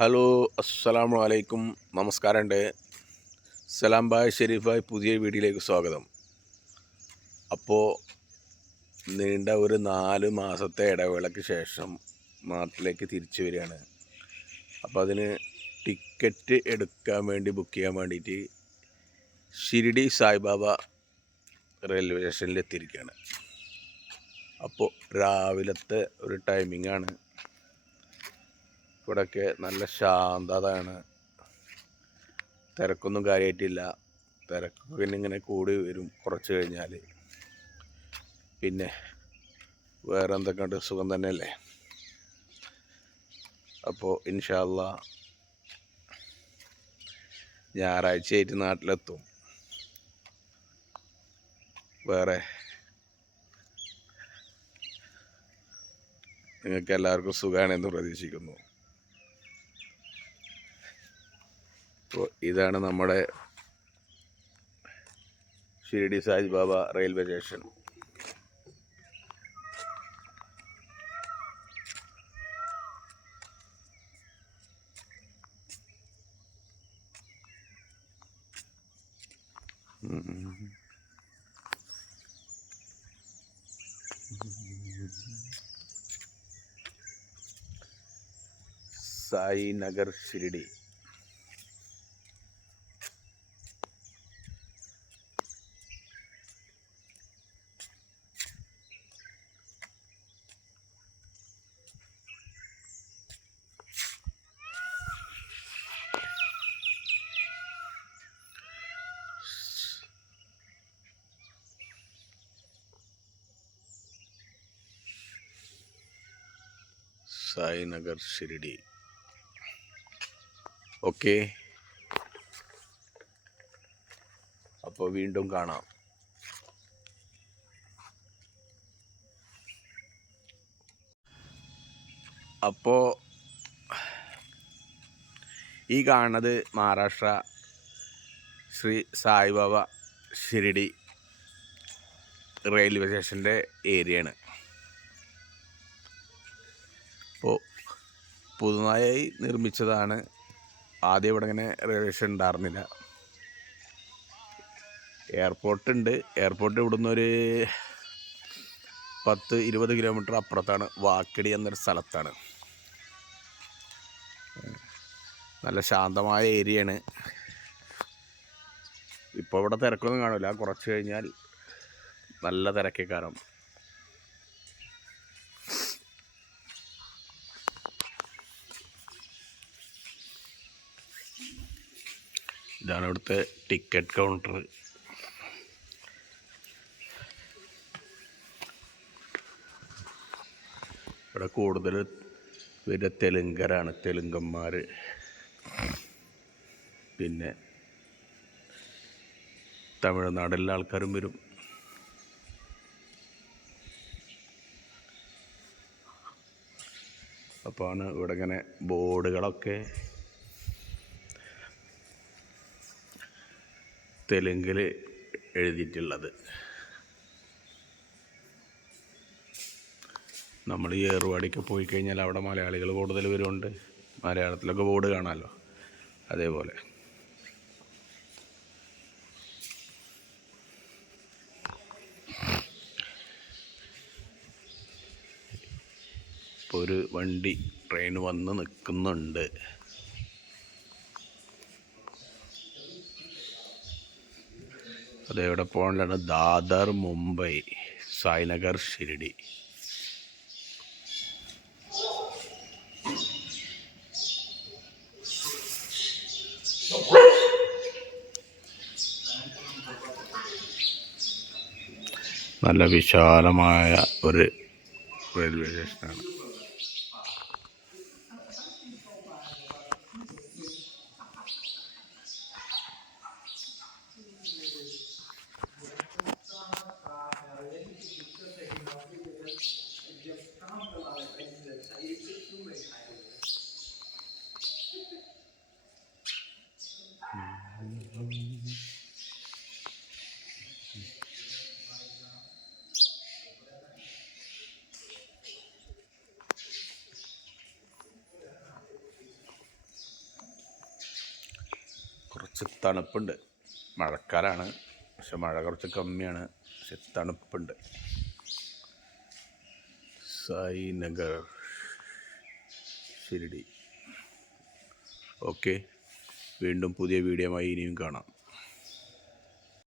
Hello അസ്സലാമു അലൈക്കും. നമസ്കാരമുണ്ട്. സലാം ബായ് ഷെരീഫ് ബായ് പുതിയ വീഡിയോയിലേക്ക് സ്വാഗതം. അപ്പോൾ നീണ്ട ഒരു നാല് മാസത്തെ ഇടവേളയ്ക്ക് ശേഷം നാട്ടിലേക്ക് തിരിച്ചു വരികയാണ്. അപ്പോൾ അതിന് ടിക്കറ്റ് എടുക്കാൻ വേണ്ടി ബുക്ക് ചെയ്യാൻ വേണ്ടിയിട്ട് ഷിരിഡി സായിബാബ റെയിൽവേ സ്റ്റേഷനിൽ എത്തിയിരിക്കുകയാണ്. അപ്പോൾ രാവിലത്തെ ഒരു ടൈമിംഗാണ് ഇവിടെയൊക്കെ നല്ല ശാന്തതയാണ് തിരക്കൊന്നും കാര്യമായിട്ടില്ല തിരക്കൊക്കെ പിന്നെ ഇങ്ങനെ കൂടി വരും കുറച്ച് കഴിഞ്ഞാൽ പിന്നെ വേറെ എന്തൊക്കെയുണ്ട്? സുഖം തന്നെയല്ലേ? അപ്പോൾ ഇൻഷാല്ല ഞായറാഴ്ചയായിട്ട് നാട്ടിലെത്തും. വേറെ നിങ്ങൾക്ക് എല്ലാവർക്കും സുഖമാണെന്ന് പ്രതീക്ഷിക്കുന്നു. അപ്പോൾ ഇതാണ് നമ്മുടെ Shirdi Sai Baba railway station Sai Nagar Shirdi Sai Nagar Shirdi. Okay. അപ്പോൾ വീണ്ടും കാണാം. അപ്പോൾ ഈ കാണുന്നത് മഹാരാഷ്ട്ര ശ്രീ സായിബാബ ഷിരിഡി റെയിൽവേ സ്റ്റേഷന്റെ ഏരിയയാണ്. പുതുതായി നിർമ്മിച്ചതാണ്. ആദ്യം ഇവിടെ ഇങ്ങനെ റെയിൽവേ സ്റ്റേഷൻ എയർപോർട്ട് ഉണ്ട്. എയർപോർട്ട് ഇവിടുന്ന് ഒരു പത്ത് ഇരുപത് കിലോമീറ്റർ അപ്പുറത്താണ്. വാക്കടി എന്നൊരു സ്ഥലത്താണ്. നല്ല ശാന്തമായ ഏരിയയാണ് ഇപ്പോൾ ഇവിടെ തിരക്കൊന്നും കാണില്ല കുറച്ച് കഴിഞ്ഞാൽ നല്ല തിരക്കേ ഇതാണ് ഇവിടുത്തെ ടിക്കറ്റ് കൗണ്ടർ ഇവിടെ കൂടുതൽ വരെ തെലുങ്കരാണ് തെലുങ്കന്മാർ പിന്നെ തമിഴ്നാടിലെ ആൾക്കാരും വരും. അപ്പോൾ ആണ് ഇവിടെ ഇങ്ങനെ ബോർഡുകളൊക്കെ തെലുങ്കിൽ എഴുതിയിട്ടുള്ളത്. നമ്മൾ ഈ ഏറുവാടിക്ക് പോയി കഴിഞ്ഞാൽ അവിടെ മലയാളികൾ കൂടുതൽ വരുമുണ്ട്. മലയാളത്തിലൊക്കെ ബോർഡ് കാണാമല്ലോ അതേപോലെ. ഇപ്പോൾ ഒരു വണ്ടി ട്രെയിൻ വന്ന് നിൽക്കുന്നുണ്ട്. അതെവിടെ പോകാനുള്ളതാണ് ദാദർ മുംബൈ സായ്നഗർ ഷിരിഡി നല്ല വിശാലമായ ഒരു റെയിൽവേ സ്റ്റേഷനാണ്. കുറച്ച് തണുപ്പുണ്ട്. മഴക്കാലമാണ് പക്ഷെ മഴ കുറച്ച് കമ്മിയാണ്. പക്ഷെ തണുപ്പുണ്ട്. സായിനഗർ ശിരിഡി ഓക്കെ. വീണ്ടും പുതിയ വീഡിയോയുമായി ഇനിയും കാണാം.